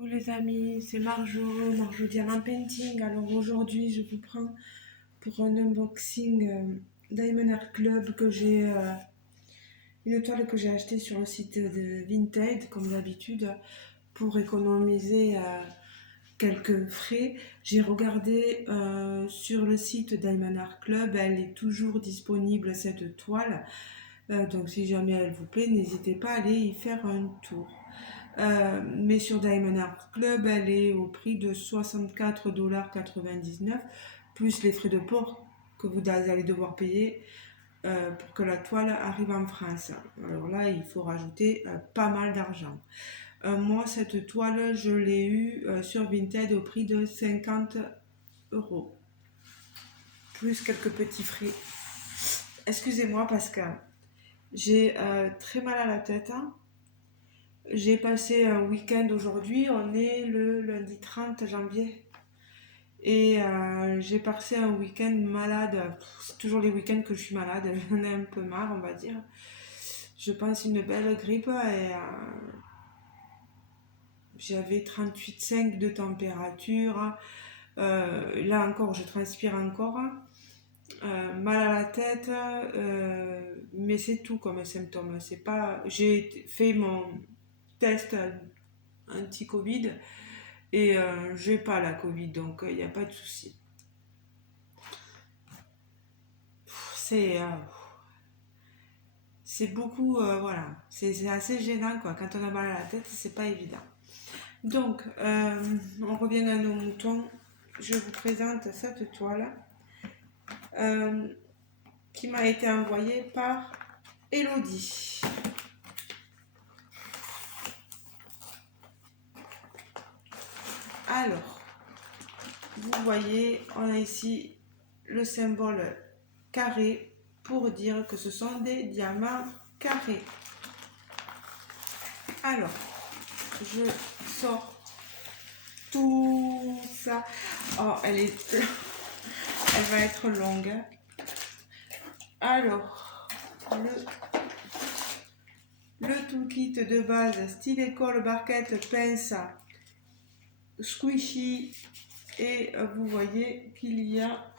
Coucou les amis, c'est Marjo Diamant Painting. Alors aujourd'hui, je vous prends pour un unboxing Diamond Art Club que j'ai une toile que j'ai achetée sur le site de Vinted comme d'habitude pour économiser quelques frais. J'ai regardé sur le site Diamond Art Club, elle est toujours disponible cette toile. Donc si jamais elle vous plaît, n'hésitez pas à aller y faire un tour. Mais sur Diamond Art Club, elle est au prix de 64,99 $ plus les frais de port que vous allez devoir payer pour que la toile arrive en France. Alors là, il faut rajouter pas mal d'argent. Moi, cette toile, je l'ai eue sur Vinted au prix de 50 €, plus quelques petits frais. Excusez-moi parce que j'ai très mal à la tête. J'ai passé un week-end aujourd'hui, on est le lundi 30 janvier. Et j'ai passé un week-end malade. C'est toujours les week-ends que je suis malade, j'en ai un peu marre, on va dire. Je pense une belle grippe et j'avais 38,5 de température. Là encore, je transpire encore. Mal à la tête, mais c'est tout comme symptôme. C'est pas. J'ai fait mon test anti-Covid et j'ai pas la Covid, donc il n'y a pas de souci. C'est beaucoup, voilà, c'est assez gênant quoi. Quand on a mal à la tête, c'est pas évident. Donc, on revient à nos moutons. Je vous présente cette toile qui m'a été envoyée par Elodie. Alors, vous voyez, on a ici le symbole carré pour dire que ce sont des diamants carrés. Alors, je sors tout ça. Oh, elle va être longue. Alors, le toolkit de base, style école, barquette, pince, squishy. Et vous voyez qu'il y a...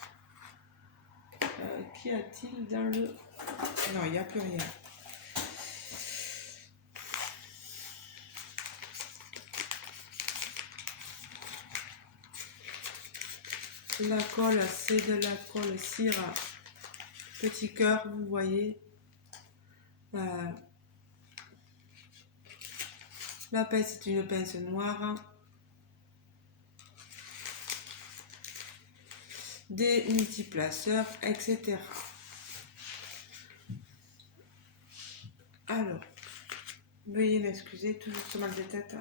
qu'y a-t-il dans le... Non, il n'y a plus rien. La colle, c'est de la colle cire petit cœur, vous voyez. La pince, c'est une pince noire. Des multiplaceurs, etc. Alors, veuillez m'excuser, toujours ce mal de tête.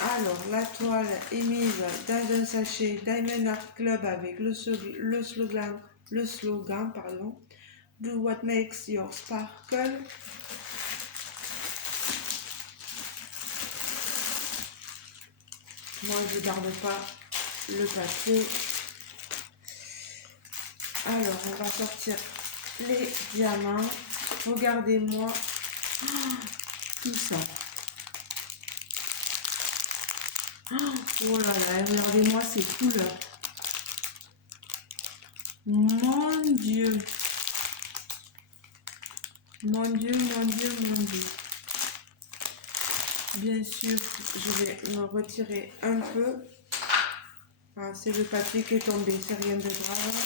Alors, la toile est mise dans un sachet Diamond Art Club avec le slogan, Do what makes your sparkle. Moi, je ne garde pas le papier. Alors, on va sortir les diamants. Regardez-moi tout ça. Oh là là, regardez-moi ces couleurs. Mon Dieu. Mon Dieu, mon Dieu, mon Dieu. Bien sûr, je vais me retirer un peu. Ah, c'est le papier qui est tombé, c'est rien de grave.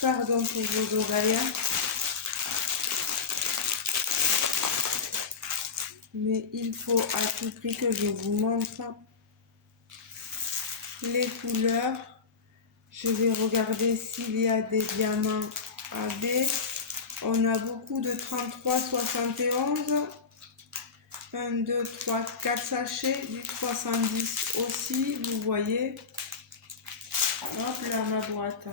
Pardon pour vos oreilles. Mais il faut à tout prix que je vous montre les couleurs. Je vais regarder s'il y a des diamants AB. On a beaucoup de 33, 71. 1, 2, 3, 4 sachets. Du 310 aussi, vous voyez. Hop là, ma boîte.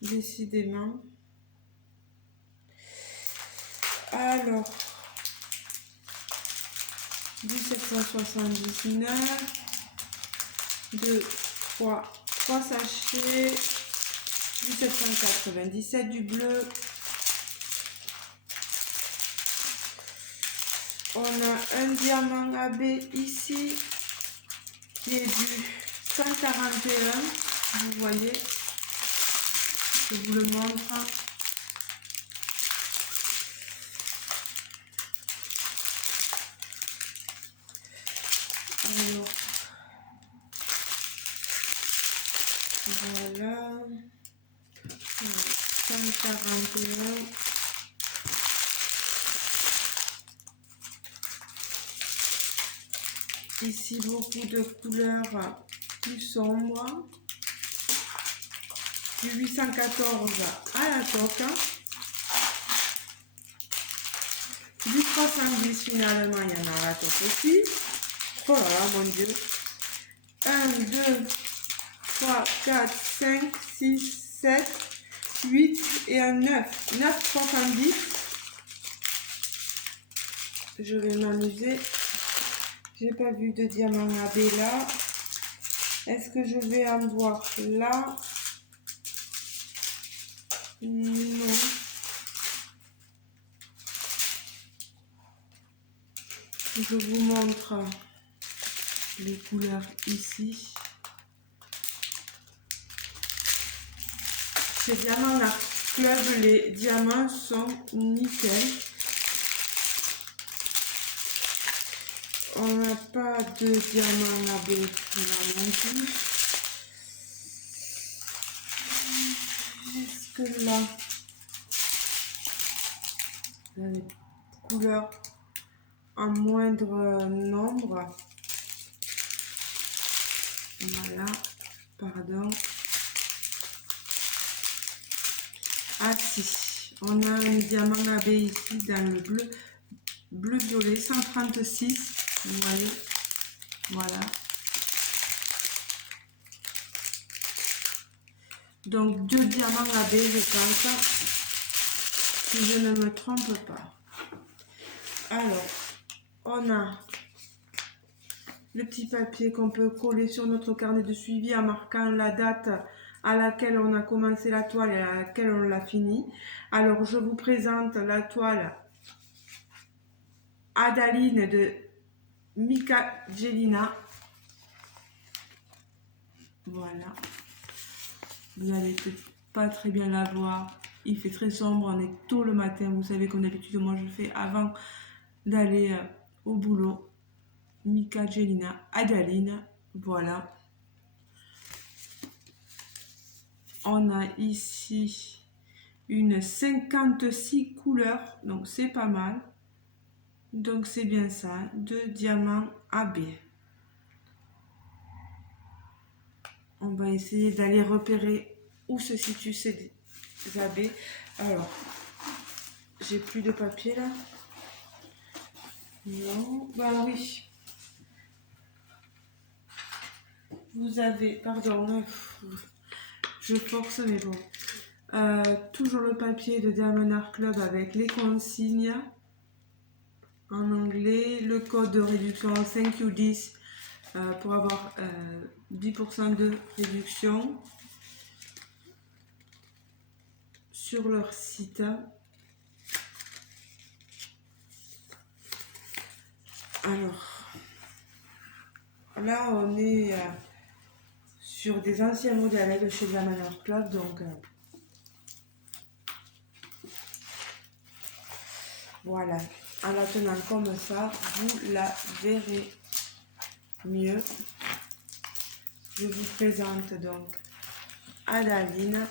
Décidément. Alors, du 779. 2, 3 sachets. Du 797, du bleu. On a un diamant AB ici qui est du 141. Vous voyez, je vous le montre. Alors, voilà. 141. Ici, beaucoup de couleurs plus sombres. Du 814 à la coque. Du 310 finalement, il y en a à la coque aussi. Oh là là, mon Dieu. 1, 2, 3, 4, 5, 6, 7, 8 et un 9. 9,70. Je vais m'amuser. J'ai pas vu de diamant AB là. Est-ce que je vais en voir là? Non. Je vous montre les couleurs ici. Chez Diamant Art Club, les diamants sont nickel. On n'a pas de diamant AB là non plus. Jusque là, les couleurs en moindre nombre. Voilà, pardon. Ah si, on a un diamant AB ici dans le bleu violet 136. Vous voyez, voilà. Donc 2 diamants AB, je pense, si je ne me trompe pas. Alors, on a le petit papier qu'on peut coller sur notre carnet de suivi en marquant la date à laquelle on a commencé la toile et à laquelle on l'a fini. Alors, je vous présente la toile Adaline de Mika Jelina. Voilà. Vous n'allez peut-être pas très bien la voir. Il fait très sombre, on est tôt le matin. Vous savez comme d'habitude, moi je fais avant d'aller au boulot. Mika Jelina Adaline. Voilà. On a ici une 56 couleurs, donc c'est pas mal. Donc c'est bien ça, 2 diamants AB. On va essayer d'aller repérer où se situent ces AB. Alors, j'ai plus de papier là. Non, bah oui. Vous avez, pardon, je force mais bon. Toujours le papier de Diamond Art Club avec les consignes en anglais, le code de réduction 5U10 pour avoir 10% de réduction sur leur site. Alors, là on est sur des anciens modèles de chez Diamond Art Club, donc voilà. En la tenant comme ça, vous la verrez mieux. Je vous présente donc Adaline.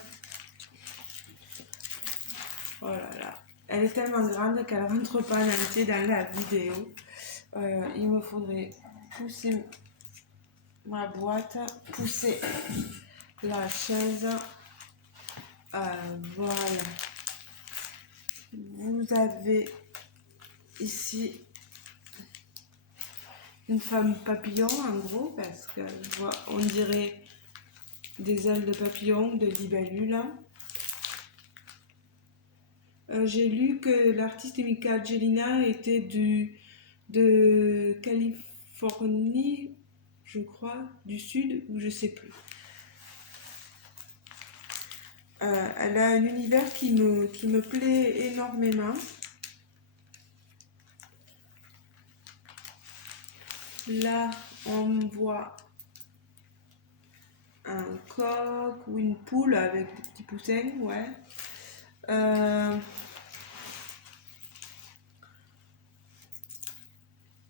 Oh là là, elle est tellement grande qu'elle ne rentre pas en entier dans la vidéo. Il me faudrait pousser ma boîte, pousser la chaise. Voilà. Vous avez ici une femme papillon en gros, parce que je vois, on dirait des ailes de papillon, de libellule. J'ai lu que l'artiste Mika Jelina était de Californie, je crois, du sud, ou je sais plus. Elle a un univers qui me plaît énormément. Là, on voit un coq ou une poule avec des petits poussins, ouais.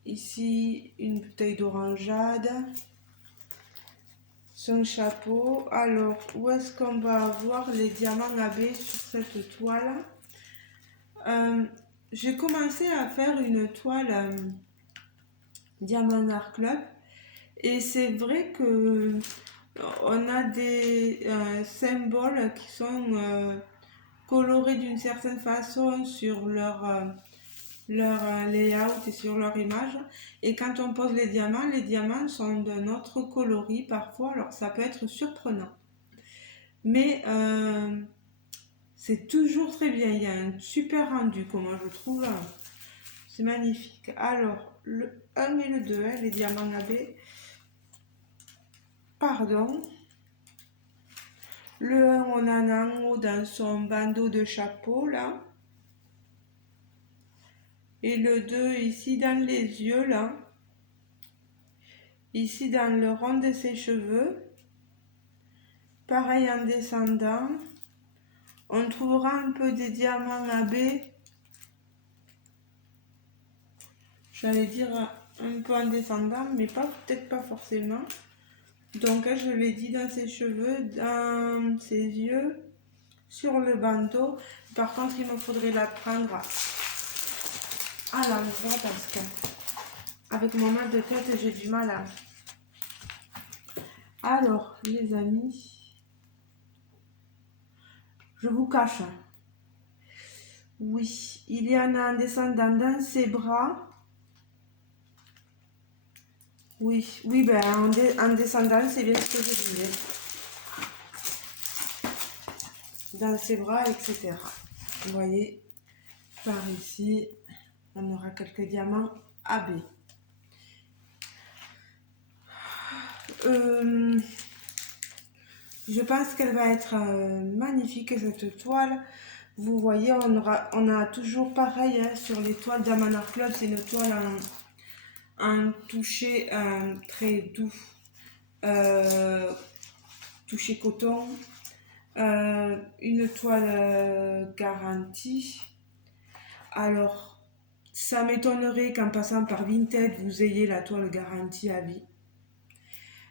Ici, une bouteille d'orangeade, son chapeau. Alors, où est-ce qu'on va avoir les diamants AB sur cette toile? J'ai commencé à faire une toile Diamant Art Club et c'est vrai que on a des symboles qui sont colorés d'une certaine façon sur leur layout et sur leur image. Et quand on pose les diamants sont d'un autre coloris parfois, alors ça peut être surprenant. Mais c'est toujours très bien, il y a un super rendu, comment je trouve. C'est magnifique. Alors, le 1 et le 2, hein, les diamants AB. Pardon. Le 1, on en a en haut dans son bandeau de chapeau, là. Et le 2, ici dans les yeux, là. Ici dans le rond de ses cheveux. Pareil en descendant. On trouvera un peu des diamants AB. J'allais dire un peu en descendant, mais peut-être pas forcément. Donc, je l'ai dit, dans ses cheveux, dans ses yeux, sur le bandeau. Par contre, il me faudrait la prendre à l'endroit parce que avec mon mal de tête, j'ai du mal à... Alors, les amis, je vous cache. Oui, il y en a en descendant dans ses bras. Oui, ben en descendant, c'est bien ce que je disais. Dans ses bras, etc. Vous voyez, par ici, on aura quelques diamants AB. Je pense qu'elle va être magnifique cette toile. Vous voyez, on a toujours pareil hein, sur les toiles Diamant Art Club, c'est une toile en toucher très doux, touché coton, une toile garantie. Alors, ça m'étonnerait qu'en passant par Vinted, vous ayez la toile garantie à vie.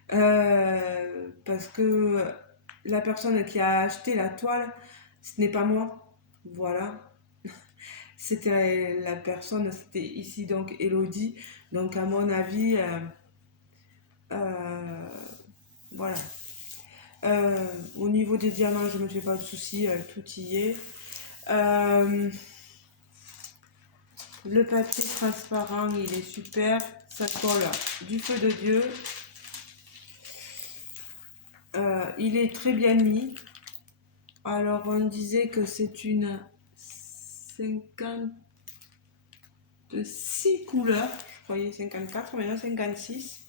Parce que la personne qui a acheté la toile, ce n'est pas moi. Voilà. C'était la personne, c'était ici donc Elodie. Donc à mon avis, voilà. Au niveau des diamants, je ne me fais pas de soucis, tout y est. Le papier transparent, il est super. Ça colle du feu de Dieu. Il est très bien mis. Alors on disait que c'est une 56 couleurs. Je croyais 54, maintenant 56.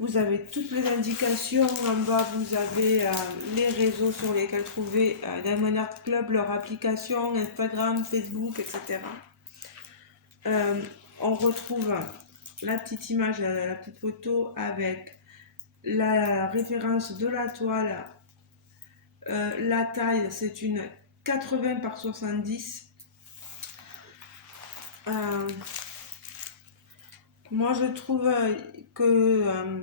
Vous avez toutes les indications. En bas, vous avez les réseaux sur lesquels trouver Diamond Art Club, leur application, Instagram, Facebook, etc. On retrouve la petite image, la petite photo avec la référence de la toile. La taille, c'est une 80 par 70. Moi, je trouve que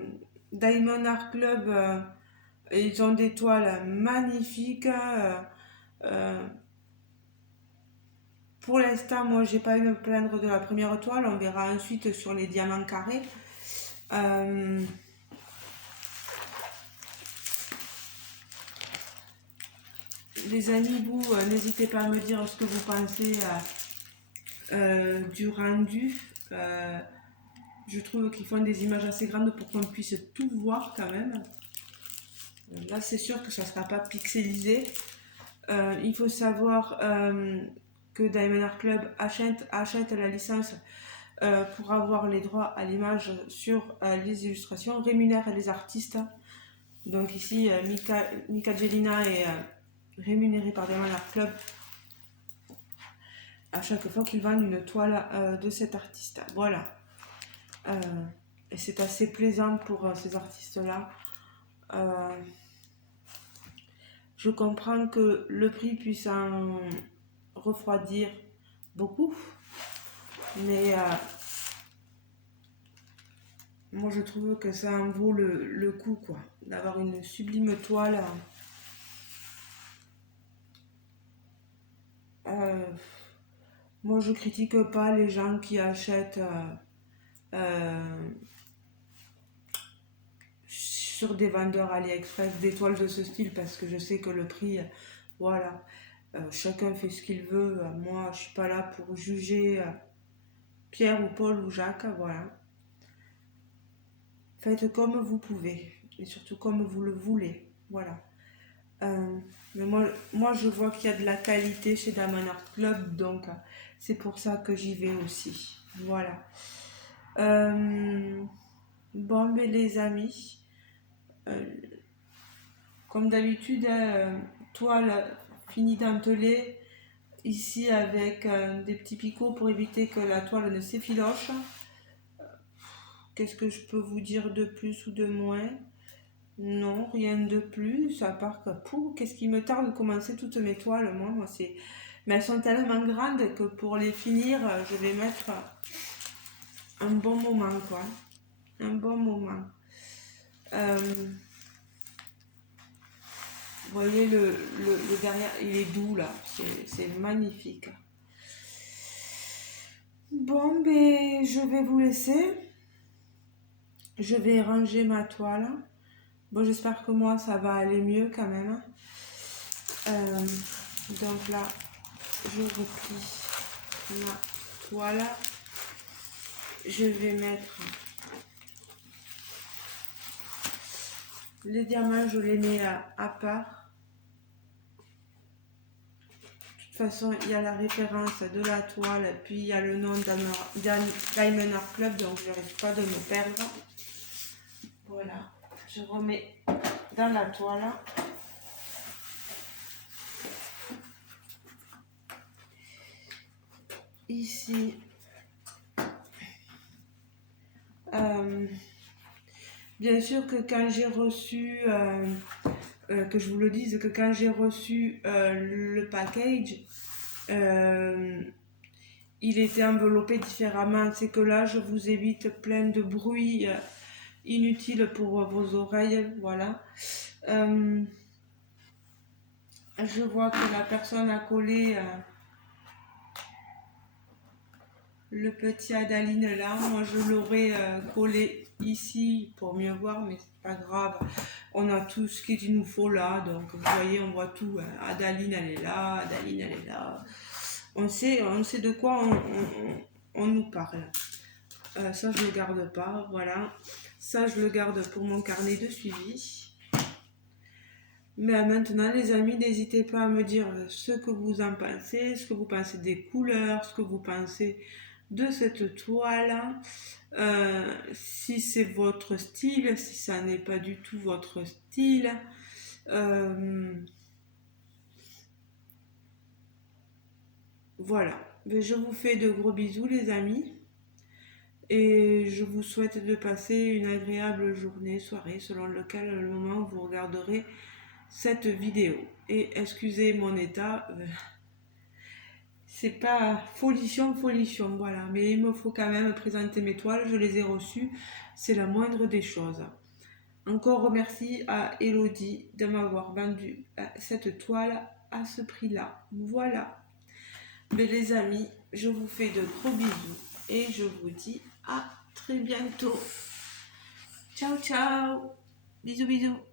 Diamond Art Club, ils ont des toiles magnifiques. Pour l'instant, moi, j'ai pas eu me plaindre de la première toile. On verra ensuite sur les diamants carrés. Les amis, vous, n'hésitez pas à me dire ce que vous pensez du rendu. Je trouve qu'ils font des images assez grandes pour qu'on puisse tout voir quand même. Là, c'est sûr que ça ne sera pas pixelisé. Il faut savoir que Diamond Art Club achète la licence pour avoir les droits à l'image sur les illustrations, rémunère les artistes. Donc ici, Mika Jelina est rémunérée par Diamond Art Club à chaque fois qu'ils vendent une toile de cet artiste. Voilà. Et c'est assez plaisant pour ces artistes-là. Euh, je comprends que le prix puisse en refroidir beaucoup, mais moi je trouve que ça en vaut le coup, quoi, d'avoir une sublime toile. Euh, Moi je critique pas les gens qui achètent euh, sur des vendeurs AliExpress des toiles de ce style, parce que je sais que le prix, voilà, chacun fait ce qu'il veut. Moi je suis pas là pour juger Pierre ou Paul ou Jacques, voilà. Faites comme vous pouvez et surtout comme vous le voulez, voilà. Euh, mais moi, je vois qu'il y a de la qualité chez Diamond Art Club, donc c'est pour ça que j'y vais aussi. Voilà. Euh, bon, mais les amis, euh, comme d'habitude, toile finie dentelée, ici avec des petits picots pour éviter que la toile ne s'effiloche. Qu'est-ce que je peux vous dire de plus ou de moins? Non, rien de plus, à part que, qu'est-ce qui me tarde de commencer toutes mes toiles, moi, c'est... Mais elles sont tellement grandes que pour les finir, je vais mettre un bon moment, quoi. Un bon moment. Vous voyez, le derrière, il est doux, là. C'est magnifique. Bon, ben, je vais vous laisser. Je vais ranger ma toile. Bon, j'espère que moi, ça va aller mieux quand même. Donc là, je replie ma toile. Je vais mettre les diamants, je les mets à part. De toute façon, il y a la référence de la toile, puis il y a le nom Diamond Art Club, donc je n'arrive pas de me perdre. Voilà, je remets dans la toile. Ici, bien sûr que quand j'ai reçu, que je vous le dise, que quand j'ai reçu le package, il était enveloppé différemment. C'est que là, je vous évite plein de bruit inutile pour vos oreilles. Voilà. Je vois que la personne a collé le petit Adaline là. Moi, je l'aurais collé ici pour mieux voir, mais c'est pas grave. On a tout ce qu'il nous faut là. Donc, vous voyez, on voit tout. Hein. Adaline, elle est là. Adaline, elle est là. On sait de quoi on nous parle. Ça, je le garde pas. Voilà. Ça, je le garde pour mon carnet de suivi. Mais maintenant, les amis, n'hésitez pas à me dire ce que vous en pensez, ce que vous pensez des couleurs, ce que vous pensez de cette toile. Si c'est votre style, si ça n'est pas du tout votre style. Voilà. Mais je vous fais de gros bisous, les amis. Et je vous souhaite de passer une agréable journée, soirée, selon le moment où vous regarderez cette vidéo. Et excusez mon état, c'est pas folichon, voilà. Mais il me faut quand même présenter mes toiles, je les ai reçues, c'est la moindre des choses. Encore merci à Elodie de m'avoir vendu cette toile à ce prix-là. Voilà. Mais les amis, je vous fais de gros bisous et je vous dis à très bientôt. Ciao, ciao. Bisous, bisous.